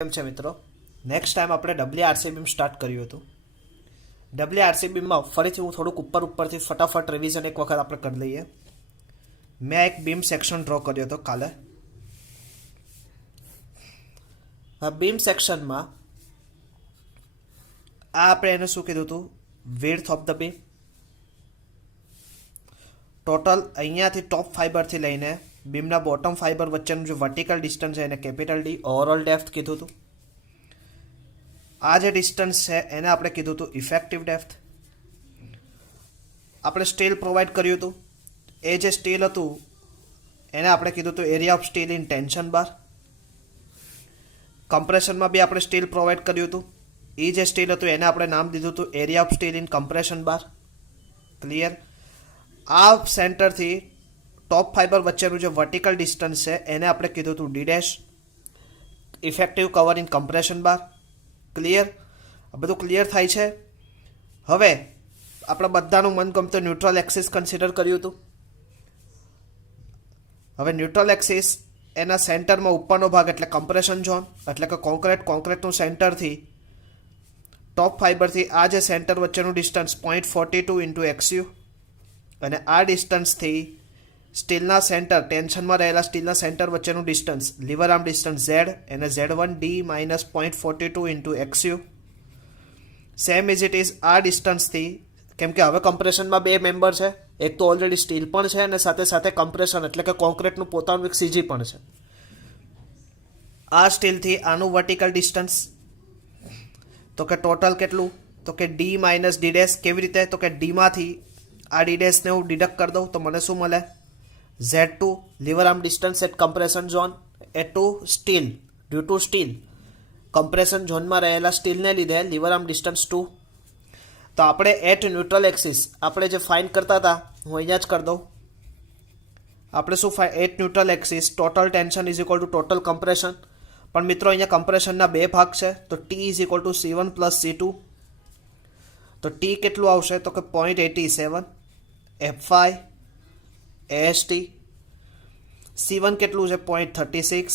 કેમ છે મિત્રો? નેક્સ્ટ ટાઈમ આપણે ડબલ્યુઆરસી બીમ સ્ટાર્ટ કર્યું હતું. ડબલ્યુઆરસી બીમમાં ફરીથી હું થોડુંક ઉપરથી ફટાફટ રિવિઝન એક વખત આપણે કરી લઈએ. મેં એક બીમ સેક્શન ડ્રો કર્યો હતો કાલે. આ બીમ સેક્શનમાં આપણે એને શું કીધું હતું? Width of the beam. Total અહીંયાથી ટોપ ફાઈબરથી લઈને બીમના બોટમ ફાઈબર વચ્ચેનું જે વર્ટિકલ ડિસ્ટન્સ છે એને કેપિટલ ડી, ઓવરઓલ ડેપ્થ કીધું હતું. આ જે ડિસ્ટન્સ છે એને આપણે કીધું હતું ઇફેક્ટિવ ડેપ્થ. આપણે સ્ટીલ પ્રોવાઈડ કર્યું હતું. એ જે સ્ટીલ હતું એને આપણે કીધું હતું area of steel in tension bar. કમ્પ્રેશનમાં બી આપણે સ્ટીલ પ્રોવાઈડ કર્યું હતું. એ જે સ્ટીલ હતું એને આપણે નામ દીધું હતું area of steel in compression bar. Clear? આ સેન્ટરથી ટોપ ફાઈબર વચ્ચેનું જે વર્ટિકલ ડિસ્ટન્સ છે એને આપણે કીધું હતું D dash. Effective cover in compression bar. Clear? આ બધું ક્લિયર થાય છે. હવે આપણે બધાનું મનગમતું ન્યુટ્રલ એક્સિસ કન્સિડર કર્યું હતું. હવે ન્યુટ્રલ એક્સિસ એના સેન્ટરમાં ઉપરનો ભાગ એટલે કમ્પ્રેશન ઝોન, એટલે કે કોન્ક્રીટનું સેન્ટરથી ટોપ ફાઈબરથી આ જે સેન્ટર વચ્ચેનું ડિસ્ટન્સ 0.42 ઇન્ટુ એક્સયુ, અને આ ડિસ્ટન્સથી સ્ટીલના સેન્ટર, ટેન્શનમાં રહેલા સ્ટીલના સેન્ટર વચ્ચેનું distance, lever arm distance Z, એને Z1D minus 0.42 into XU. Same is it is આ ડિસ્ટન્સથી, કેમ કે હવે કમ્પ્રેશનમાં બે મેમ્બર છે, એક તો ઓલરેડી સ્ટીલ પણ છે અને સાથે સાથે કમ્પ્રેશન એટલે કે કોન્ક્રીટનું પોતાનું એક સીજી પણ છે. આ સ્ટીલથી આનું વર્ટિકલ ડિસ્ટન્સ તો કે ટોટલ કેટલું? તો કે D માઇનસ ડી ડેશ. કેવી રીતે? તો કે ડીમાંથી આ ડી ડેશને હું ડિડક્ટ કરી દઉં તો મને શું મળે? Z2 lever arm distance at compression zone એ to steel, due to steel, compression ઝોનમાં રહેલા સ્ટીલને લીધે લીવર આર્મ ડિસ્ટન્સ 2. તો આપણે એટ ન્યુટ્રલ એક્સિસ આપણે જે ફાઇન્ડ કરતા હતા હું અહીંયા જ કરી દઉં. આપણે શું at neutral axis total tension is equal to total compression. પણ મિત્રો અહીંયા કમ્પ્રેશનના બે ભાગ છે, તો T is equal to C1 plus C2. તો T કેટલું આવશે? તો કે 0.87 F5 AST. C1 કેટલું છે? 0.36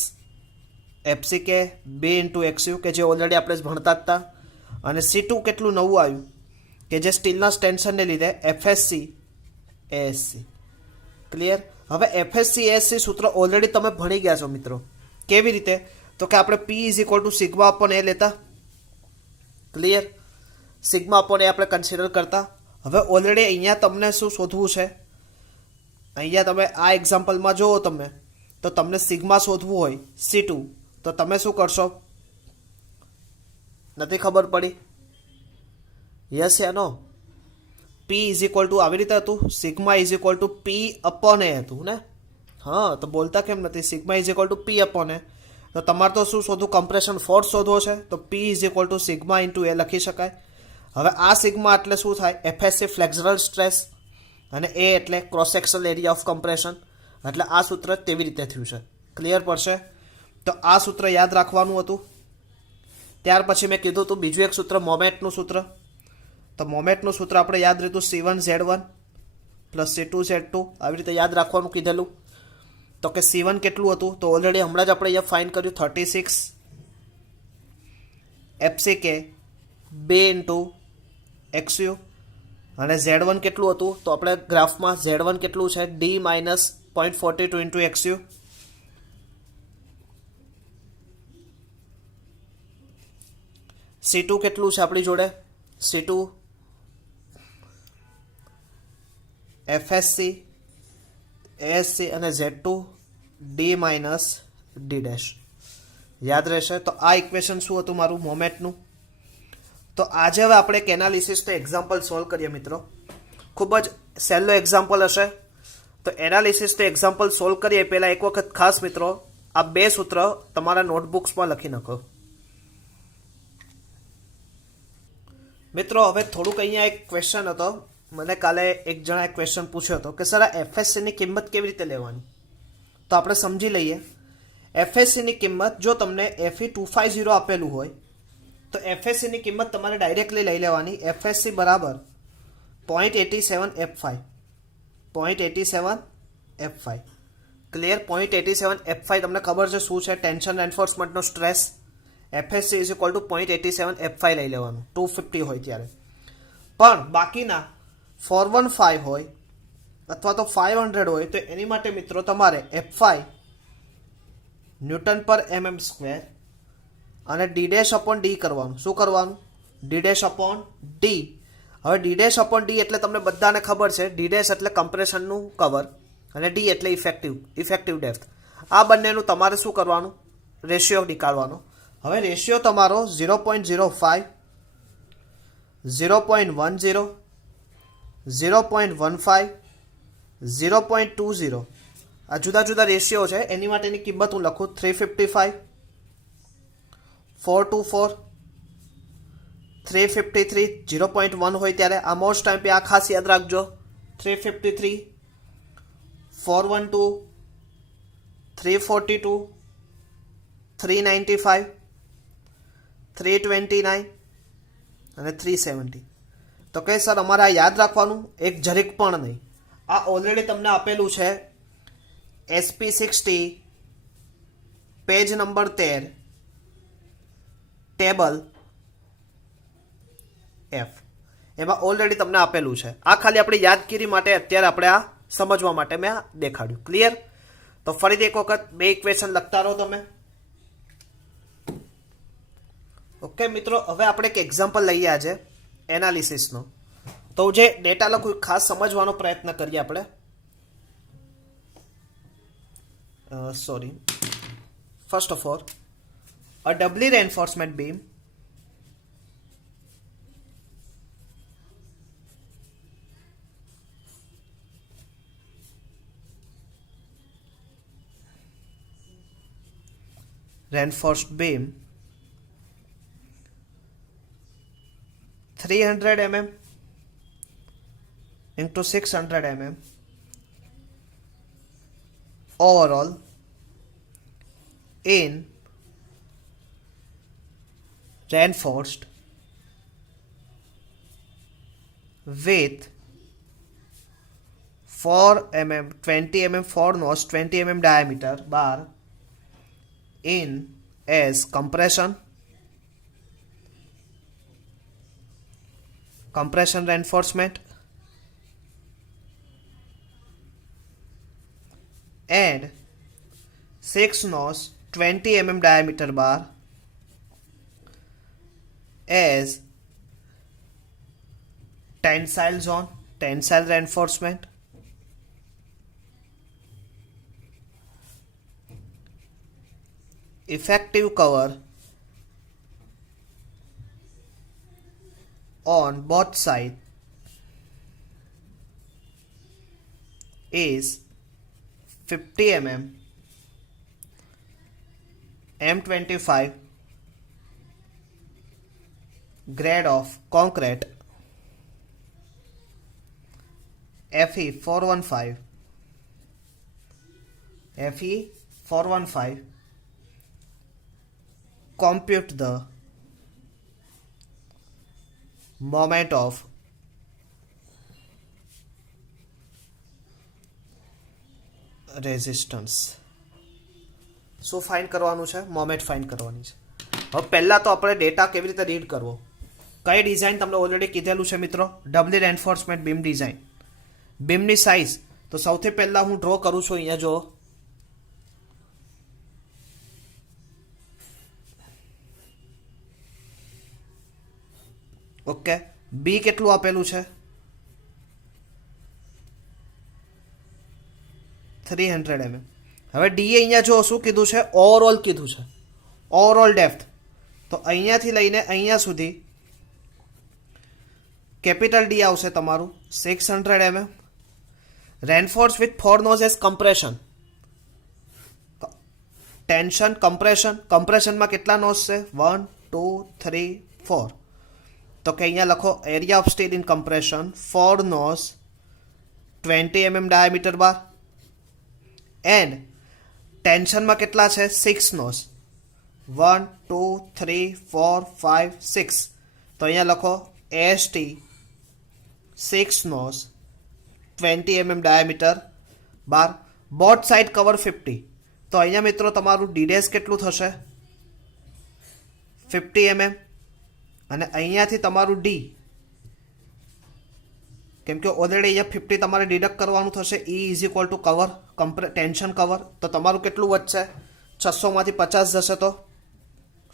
FCK 2 ઇન્ટુ XU, કે જે ઓલરેડી આપણે ભણતા જ હતા. અને C2 કેટલું નવું આવ્યું કે જે સ્ટીલના ટેન્શનને લીધે FSC ASC. ક્લિયર? હવે FSC ASC સૂત્ર ઓલરેડી તમે ભણી ગયા છો મિત્રો. કેવી રીતે? તો કે આપણે P is equal to sigma upon A લેતા. ક્લિયર? સિગ્મા અપોન એ આપણે કન્સિડર કરતા. હવે ઓલરેડી અહીંયા તમને શું શોધવું છે? અહીંયા તમે આ એક્ઝામ્પલમાં જુઓ તમે તો તમને સિગ્મા શોધવું હોય C2 તો તમે શું કરશો? નથી ખબર પડી? યસ યા no? P is equal to આવી રીતે હતું, sigma is equal to P upon A હતું ને. હા, તો બોલતા કેમ નથી? Sigma is equal to P upon A. તો તમારે તો શું શોધવું? કમ્પ્રેશન ફોર્સ શોધવો છે, તો P is equal to sigma into A લખી શકાય. હવે આ સિગ્મા એટલે શું થાય? FSC ફ્લેક્ઝરલ સ્ટ્રેસ, અને એ એટલે cross sectional area of compression. એટલે આ સૂત્ર તેવી રીતે થયું છે. ક્લિયર પડશે? તો આ સૂત્ર યાદ રાખવાનું હતું. ત્યાર પછી મેં કીધું હતું બીજું એક સૂત્ર, મોમેન્ટનું સૂત્ર. તો મોમેન્ટનું સૂત્ર આપણે યાદ રહેતું C1 Z1 plus C2 Z2, આવી રીતે યાદ રાખવાનું કીધેલું. તો કે C1 કેટલું હતું? તો ઓલરેડી હમણાં જ આપણે અહીંયા ફાઇન્ડ કર્યું 36 FCK 2 ઇન્ટુ XU. અને Z1 કેટલું હતું? તો આપણે ગ્રાફમાં Z1 કેટલું છે? D minus 0.42 into XU. C2 કેટલું છે આપણી જોડે? C2 FSC ASC અને Z2 D minus D dash. યાદ રહેશે? તો આ ઇક્વેશન શું હતું મારું મોમેન્ટનું? તો આજે હવે આપણે એક એનાલિસિસ તો એક્ઝામ્પલ સોલ્વ કરીએ મિત્રો. ખૂબ જ સહેલો એક્ઝામ્પલ હશે. તો એનાલિસિસ તો એક્ઝામ્પલ સોલ્વ કરીએ પહેલાં એક વખત ખાસ મિત્રો આ બે સૂત્ર તમારા નોટબુક્સમાં લખી નાખો. મિત્રો હવે થોડુંક અહીંયા એક ક્વેશ્ચન હતો. મને કાલે એક જણાએ ક્વેશ્ચન પૂછ્યો હતો કે સર આ એફએસસીની કિંમત કેવી રીતે લેવાની? તો આપણે સમજી લઈએ. એફએસસીની કિંમત જો તમને FE250 આપેલું હોય તો એફએસસીની કિંમત તમારે ડાયરેક્ટલી લઈ લેવાની. FSC બરાબર 0.87 F5, 0.87 F5. ક્લિયર? 0.87 F5 તમને ખબર છે શું છે? ટેન્શન એન્ફોર્સમેન્ટનો stress. FSC is equal to 0.87 F5 લઈ લેવાનું 250 હોય ત્યારે. પણ બાકીના 415 હોય અથવા તો 500 હોય તો એની માટે મિત્રો તમારે F5 ન્યૂટન પર mm સ્ક્વેર અને d ડેશ અપોન d કરવાનું. શું કરવાનું? d dash upon d. હવે d ડેશ અપોન d એટલે તમને બધાને ખબર છે, d ડેશ એટલે કમ્પ્રેશનનું કવર અને d એટલે ઇફેક્ટિવ ડેપ્થ. આ બંનેનું તમારે શું કરવાનું? રેશિયો નીકાળવાનો. હવે રેશિયો તમારો 0.05, 0.10, 0.15, 0.20 આ જુદા જુદા રેશિયો છે. એની માટેની કિંમત હું લખું 355, 424, 353, 0.1 હોય ત્યારે આ મોસ્ટ ટાઈમ પે આ ખાસ યાદ રાખજો. 353, 412, 342, 395, 329 અને 370. તો કે સર અમારે આ યાદ રાખવાનું? એક જરીક પણ નહીં. આ ઓલરેડી તમને આપેલું છે SP60 page number 13 table F. એમાં ઓલરેડી તમને આપેલું છે. આ ખાલી આપણે યાદગીરી માટે અત્યારે આપણે આ સમજવા માટે મેં આ દેખાડ્યું. ક્લિયર? તો ફરીથી એક વખત બે ઇક્વેશન લખતા રહો તમે. ઓકે મિત્રો, હવે આપણે એક એક્ઝામ્પલ લઈએ આજે એનાલિસિસનો. તો જે ડેટા લખું ખાસ સમજવાનો પ્રયત્ન કરીએ આપણે. First of all, a doubly reinforcement beam reinforced beam 300 mm into 600 mm overall in reinforced with 4 mm 20 mm 4 nose 20 mm diameter bar in as compression reinforcement and 6 nose 20 mm diameter bar as tensile zone tensile reinforcement effective cover on both sides is 50 mm M25 grade of concrete FE 415 compute the moment of resistance. શું find કરવાનું છે? Moment find કરવાની છે. હવે પહેલાં તો આપણે data કેવી રીતે રીડ કરવો, કઈ ડિઝાઇન તમને ઓલરેડી કીધેલું છે મિત્રો, ડબલી રેન્ફોર્સમેન્ટ બીમ ડિઝાઇન. બીમની સાઇઝ તો સૌથી પહેલાં હું ડ્રો કરું છું. અહીંયા જો ઓકે, બી કેટલું આપેલું છે? 300 mm. હવે ડી અહીંયા જો શું કીધું છે? ઓવરઓલ કીધું છે, ઓવરઓલ ડેપ્થ. તો અહીંયાથી લઈને અહીંયા સુધી કેપિટલ ડી આવશે તમારું 600 mm. Reinforce with 4 nos compression, tension compression. કમ્પ્રેશનમાં કેટલા નોઝ છે? 1 2 3 4. તો કે અહીંયા લખો area of steel in compression 4 nos 20 mm diameter bar and ટેન્શનમાં કેટલા છે? 6 નોઝ 1 2 3 4 5 6. તો અહીંયા લખો AST 6 nos 20 mm diameter bar. Both side cover 50. તો અહીંયા મિત્રો તમારું ડીડેસ કેટલું થશે? 50 mm અને અહીંયાથી તમારું ડી, કેમ કે ઓલરેડી અહીંયા 50 તમારે ડિડક્ટ કરવાનું થશે. E is equal two cover, tension cover. તો તમારું કેટલું વધશે? 600માંથી 50 જશે તો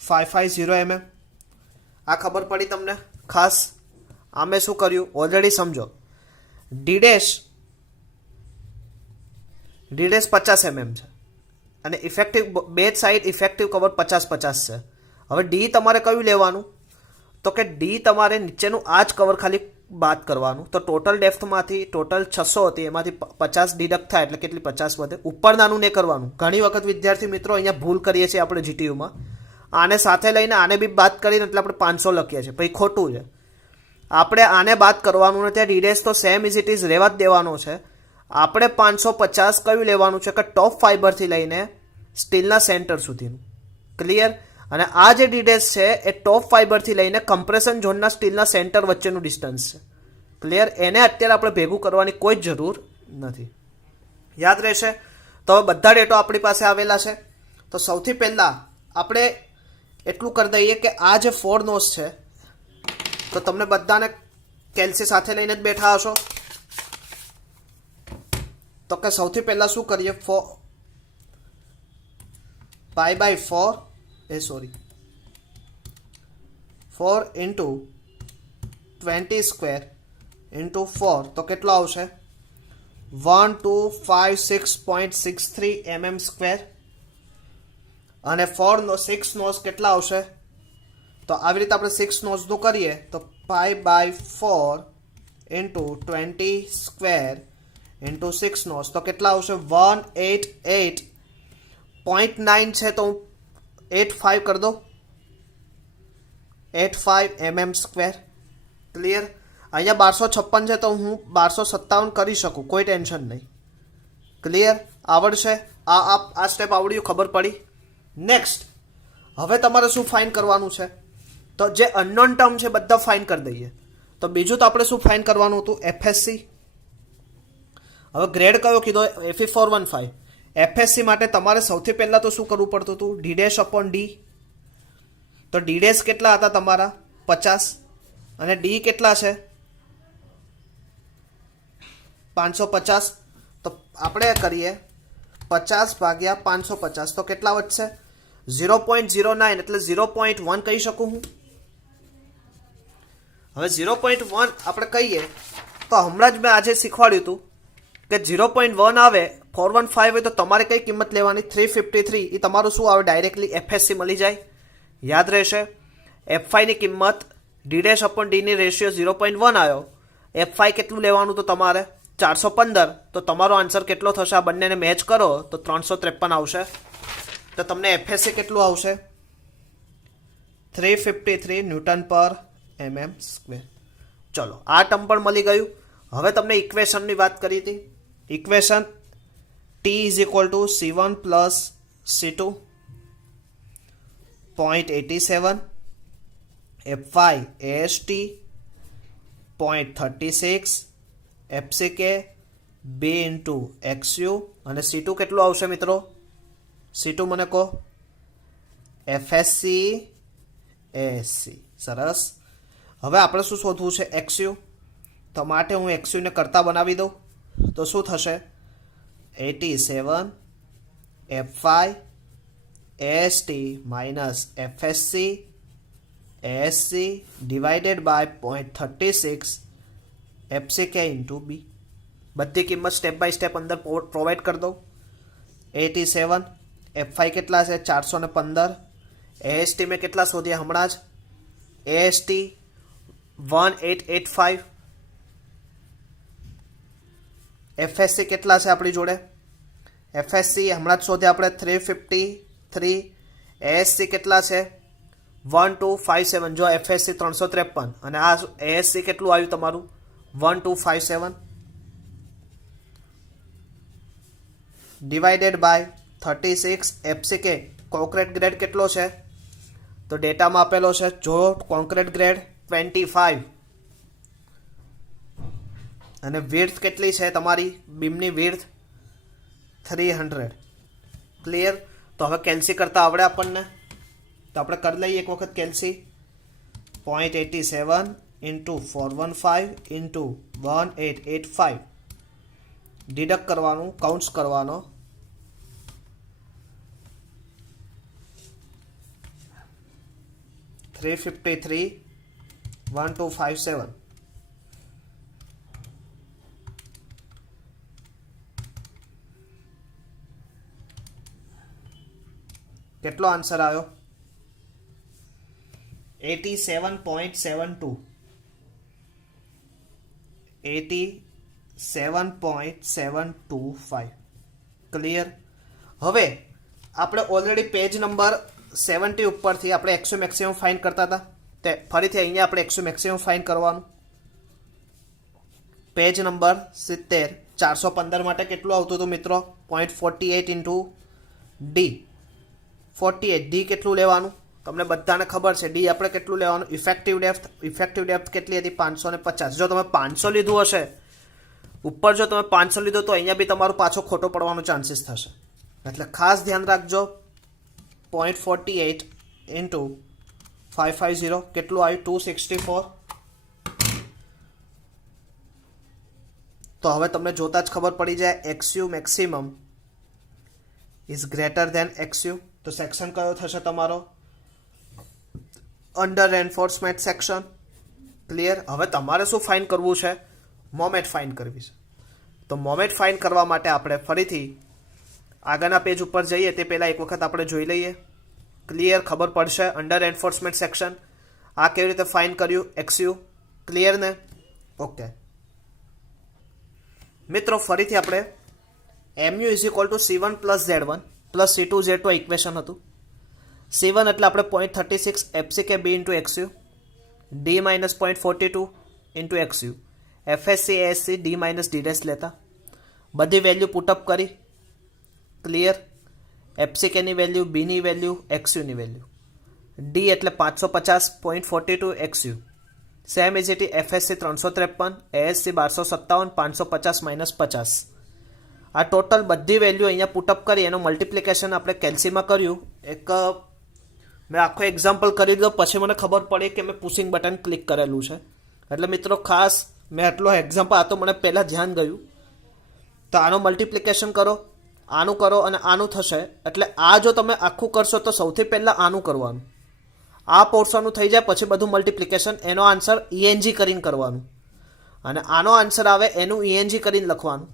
550 mm. આ ખબર પડી તમને? ખાસ આમે શું કર્યું ઓલરેડી સમજો. ડી ડેશ 50 mm છે અને ઇફેક્ટિવ બે સાઈડ ઇફેક્ટિવ કવર 50-50 છે. હવે ડી તમારે કયું લેવાનું? તો કે ડી તમારે નીચેનું આ જ કવર ખાલી બાદ કરવાનું. તો ટોટલ ડેપ્થમાંથી ટોટલ 600 હતી, એમાંથી 50 ડિડક્ટ થાય એટલે કેટલી 50 વધે. ઉપર નાનું નહીં કરવાનું. ઘણી વખત વિદ્યાર્થી મિત્રો અહીંયા ભૂલ કરીએ છીએ આપણે જીટીયુમાં. આને સાથે લઈને આને બી બાદ કરીને એટલે આપણે 500 લખીએ છીએ, પછી ખોટું છે. આપણે આને બાદ કરવાનું ને ત્યાં ડીડેશ તો સેમ ઇઝ ઇટ ઇઝ રહેવા જ દેવાનો છે. આપણે 550 કયું લેવાનું છે કે ટોપ ફાઈબરથી લઈને સ્ટીલના સેન્ટર સુધીનું. ક્લિયર? અને આ જે ડીડેશ છે એ ટોપ ફાઈબરથી લઈને કમ્પ્રેશન ઝોનના સ્ટીલના સેન્ટર વચ્ચેનું ડિસ્ટન્સ છે. ક્લિયર? એને અત્યારે આપણે ભેગું કરવાની કોઈ જ જરૂર નથી. યાદ રહેશે? તો હવે બધા ડેટો આપણી પાસે આવેલા છે. તો સૌથી પહેલાં આપણે એટલું કરી દઈએ કે આ જે 4 નોઝ છે, તો તમને બધાને કેલ્સી સાથે લઈને જ બેઠા હશો. તો કે સૌથી પહેલાં શું કરીએ? 4 ઇન્ટુ 20 સ્ક્વેર ઇન્ટુ 4 તો કેટલો આવશે? 1256.63 mm સ્ક્વેર. અને 6 નોઝ કેટલા આવશે? તો આવી રીતે આપણે 6 નોઝનું કરીએ તો 5/4 ઇન્ટુ 20 સ્ક્વેર ઇન્ટુ 6 નોઝ તો કેટલા આવશે? 188.9 છે તો 85 કરી દો. 85 mm સ્ક્વેર. ક્લિયર? અહીંયા 1256 છે તો હું 1257 કરી શકું, કોઈ ટેન્શન નહીં. ક્લિયર? આવડશે? આ સ્ટેપ આવડ્યું, ખબર પડી? નેક્સ્ટ હવે તમારે શું ફાઇન કરવાનું છે? તો જે અનનોન ટર્મ છે બધા ફાઇન કરી દઈએ. તો બીજું તો આપણે શું ફાઇન કરવાનું હતું? એફએસસી. હવે ગ્રેડ કયો કીધો? FE415. એફએસસી માટે તમારે સૌથી પહેલાં તો શું કરવું પડતું હતું? D dash upon D. તો ડી ડેશ કેટલા હતા તમારા? 50 અને ડી કેટલા છે? 550. તો આપણે કરીએ 50/550 તો કેટલા વધશે? 0.09 એટલે 0.1 કહી શકું હું. હવે 0.1 આપણે કહીએ તો હમણાં જ મેં આજે શીખવાડ્યું હતું કે 0.1 આવે 415 હોય તો તમારે કઈ કિંમત લેવાની? 353. એ તમારું શું આવે? ડાયરેક્ટલી એફએસસી મળી જાય. યાદ રહેશે? F5 ની કિંમત ડી ડેશ અપોન ડીની રેશિયો 0.1 આવ્યો. F5 કેટલું લેવાનું? તો તમારે 415. તો તમારો આન્સર કેટલો થશે? આ બંનેને મેચ કરો તો 353 આવશે. તો તમને એફએસસી કેટલું આવશે? 353 ન્યૂટન પર mm સ્ક્વેર. ચલો, આ ટર્મ પણ મળી ગયું. હવે તમને ઇક્વેશનની વાત કરી હતી. Equation T is equal to C1 plus C2 0.87 F5 AST 0.36 FCK B into XU અને C2 કેટલું આવશે મિત્રો? C2 મને કહો. FSC ASC. સરસ. હવે આપણે શું શોધવું છે? XU. તો માટે હું XU ને કરતા બનાવી દઉં તો શું થશે? 87 F5 AST minus FSC ASC divided by 0.36 FCK into B. બધી કિંમત સ્ટેપ બાય સ્ટેપ અંદર પ્રોવાઈડ કરી દઉં. 87 F5 કેટલા છે? 415. AST મેં કેટલા શોધ્યા હમણાં જ? AST 1885. FSC કેટલા છે આપણી જોડે? FSC હમણાં જ શોધ્યા આપણે 353. ASC કેટલા છે? 1257. જો FSC 353 અને આ ASC કેટલું આવ્યું તમારું? 1257 divided by 36 FCK. Concrete grade કેટલો છે? તો ડેટામાં આપેલો છે. જો કોન્ક્રીટ ગ્રેડ 25 અને વિડ્થ કેટલી છે તમારી બીમની? વિડ્થ 300. ક્લિયર? તો હવે કેલ્સી કરતા આવડે આપણને? તો આપણે કરી લઈએ એક વખત કેલ્સી 0.87 ઇન્ટુ 415 ઇન્ટુ 1885 ડિડક્ટ કરવાનું, કાઉન્ટ્સ કરવાનો. 353 1257 કેટલો આન્સર આવ્યો? 87.72. 87.725. ક્લિયર? હવે આપણે ઓલરેડી પેજ નંબર 70 ઉપરથી આપણે એક્સો મેક્સિમમ ફાઇન કરતા હતા, તે ફરીથી અહીંયા આપણે એક્સો મેક્સિમમ ફાઇન કરવાનું. પેજ નંબર 70 415 માટે કેટલું આવતું હતું મિત્રો? 0.48 ઇન્ટુ ડી 48. ડી કેટલું લેવાનું તમને બધાને ખબર છે. ડી આપણે કેટલું લેવાનું? ઇફેક્ટિવ ડેપ્થ કેટલી હતી? 550. જો તમે 500 લીધું હશે ઉપર, જો તમે 500 લીધો તો અહીંયા બી તમારું પાછો ખોટો પડવાનો ચાન્સીસ થશે. એટલે ખાસ ધ્યાન રાખજો. 0.48 ઇન્ટુ 550 કેટલું આવ્યું? 264. તો હવે તમને જોતા જ ખબર પડી જાય એક્સયુ મેક્સિમમ ઇઝ ગ્રેટર ધેન એક્સયુ. તો સેક્શન કયો થશે તમારો? Under enforcement section. ક્લિયર? હવે તમારે શું ફાઇન કરવું છે? મોમેન્ટ ફાઇન કરવી છે. તો મોમેન્ટ ફાઇન કરવા માટે આપણે ફરીથી આગળના પેજ ઉપર જઈએ તે પહેલાં એક વખત આપણે જોઈ લઈએ. ક્લિયર? ખબર પડશે અંડર એન્ફોર્સમેન્ટ સેક્શન આ કેવી રીતે ફાઇન કર્યું એક્સયુ. ક્લિયર ને? ઓકે મિત્રો, ફરીથી આપણે MU is equal to C1 plus Z1 plus C2 Z2 equation હતું. C1 એટલે આપણે 0.36 FCK B into XU, D minus 0.42 into XU, FSC ASC D minus D dash લેતા બધી વેલ્યુ પુટઅપ કરી. ક્લિયર? FCKની વેલ્યુ, બીની વેલ્યુ, XUની value. D એટલે 550.42 XU, same is it FSC 353, ASC 1257, 550 minus 50. આ ટોટલ બધી વેલ્યુ અહીંયા પુટઅપ કરી એનું મલ્ટિપ્લિકેશન આપણે કેલ્સીમાં કર્યું. એક મેં આખો એક્ઝામ્પલ કરી દીધો, પછી મને ખબર પડી કે મેં પુશિંગ બટન ક્લિક કરેલું છે. એટલે મિત્રો ખાસ મેં આટલો એક્ઝામ્પલ, આ તો મને પહેલાં ધ્યાન ગયું. તો આનું મલ્ટિપ્લિકેશન કરો, આનું કરો અને આનું થશે. એટલે આ જો તમે આખું કરશો તો સૌથી પહેલાં આનું કરવાનું, આ પોર્શનનું થઈ જાય પછી બધું મલ્ટિપ્લિકેશન. એનો આન્સર ENG કરીને કરવાનું અને આનો આન્સર આવે એનું ENG કરીને લખવાનું.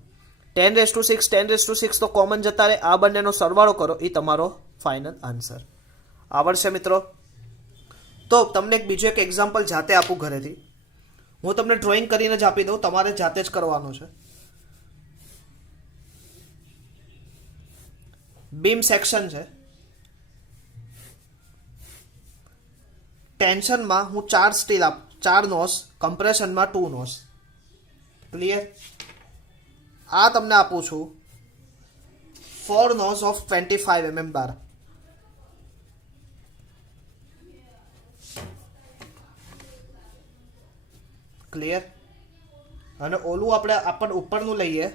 10⁶ 10⁶ તો કોમન જતા રહે. આ બંનેનો સરવાળો કરો, એ તમારો ફાઇનલ આન્સર આવડશે મિત્રો. તો તમને એક બીજું એક એક્ઝામ્પલ જાતે આપું ઘરેથી. હું તમને ડ્રોઈંગ કરીને જ આપી દઉં, તમારે જાતે જ કરવાનું છે. બીમ સેક્શન છે. ટેન્શનમાં હું 4 સ્ટીલ 4 નોસ, કમ્પ્રેશનમાં 2 નોસ. ક્લિયર? આ તમને આપું છું 4 knows of 25 mm bar. Clear? અને ઓલું આપણે ઉપરનું લઈએ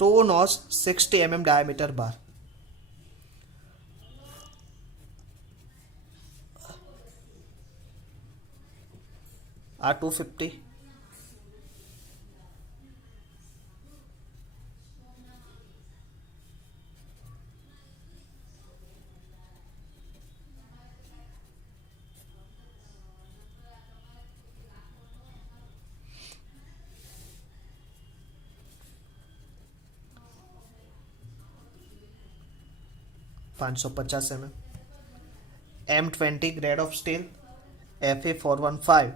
2 નોસ 60 mm ડાયામીટર બાર. આ 250. $550 mm. M20 grade of steel FE415.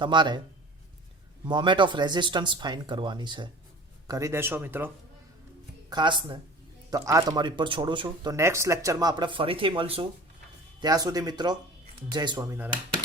તમારે મોમેન્ટ ઓફ રેઝિસ્ટન્સ ફાઇન કરવાની છે. કરી દેશો મિત્રો ખાસ ને? તો આ તમારી ઉપર છોડું છું. તો નેક્સ્ટ લેક્ચરમાં આપણે ફરીથી મળશું. ત્યાં સુધી મિત્રો જય સ્વામિનારાયણ.